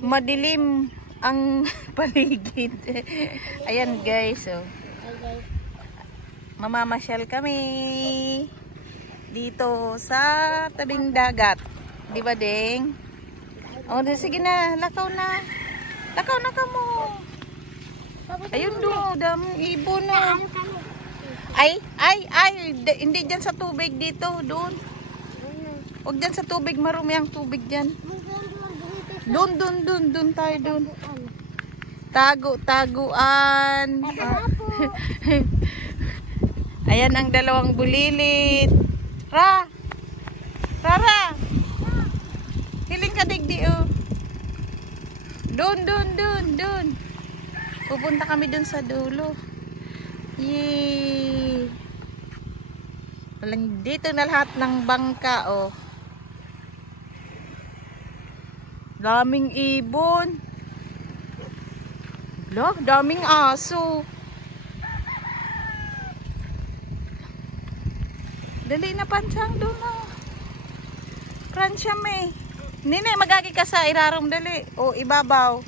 Madilim ang paligid. Ayan guys, oh. Mamamasyal kami dito sa tabing dagat. Di ba, Deng? Oh, sige na, lakaw na. Lakaw na ka mo. Ayun do, daming ibon na. Ay, hindi dyan sa tubig dito, doon. Huwag dyan sa tubig, marumi ang tubig dyan. Doon tayo doon. Taguan. Ayan ang dalawang bulilit. Rara. Hiling ka digdi, oh. Doon. Pupunta kami doon sa dulo. Yay. Walang dito na lahat ng bangka, oh. Daming ibon. Daming aso. Dali na pansang doon, oh. Pransya may. Nene, magagi ka sa irarom dali. O, ibabaw.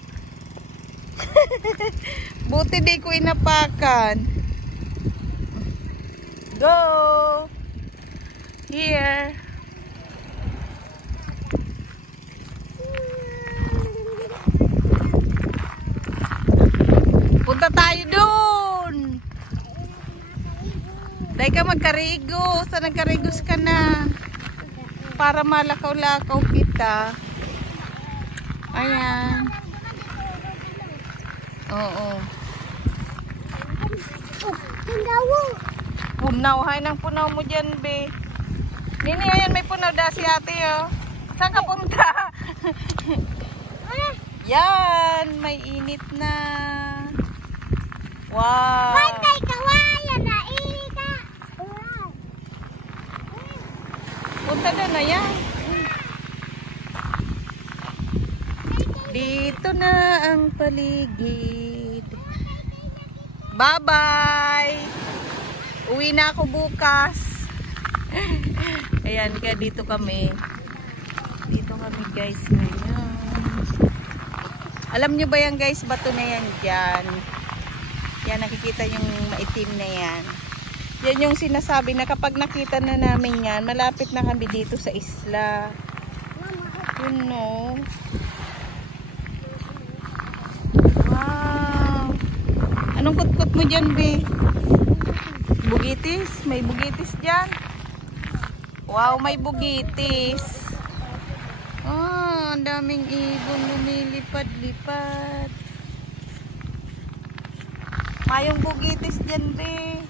Buti di ko inapakan. Go! Here. Punta tayo doon. Dahil ka magkarigo. Sa nagkarigos ka na. Para malakaw-lakaw kita. Ayan. Oo. Punaw. Hay nang punaw mo dyan, be. Nini, ayan may punaw da si ate, oh. Saan ka punta? Yan. May init na. Wow. Punta doon na yan. Dito na ang paligid. Bye-bye. Uwi na ako bukas. Ayan, kaya dito kami. Dito kami guys ngayon. Alam nyo ba yan guys, bato na yan dyan. Yan, nakikita yung maitim na yan. Yan yung sinasabi na kapag nakita na namin yan, malapit na kami dito sa isla. Yun, no? Wow! Anong kutkot mo dyan, be? Bugitis? May bugitis dyan? Wow, may bugitis. Oh, ang daming ibon lumilipad-lipad. Mayong bugitis dyan, be.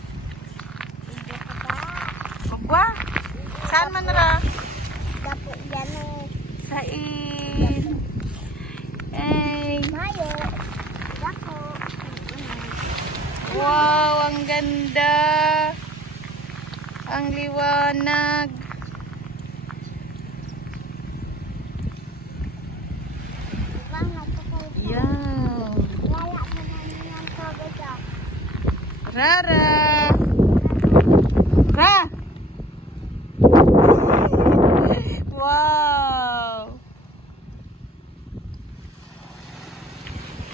Magwa? Saan man ra? Dapo yan o. Sain. Ay. Mayo. Dapo. Wow, ang ganda. Ang liwanag. Yan. Rara.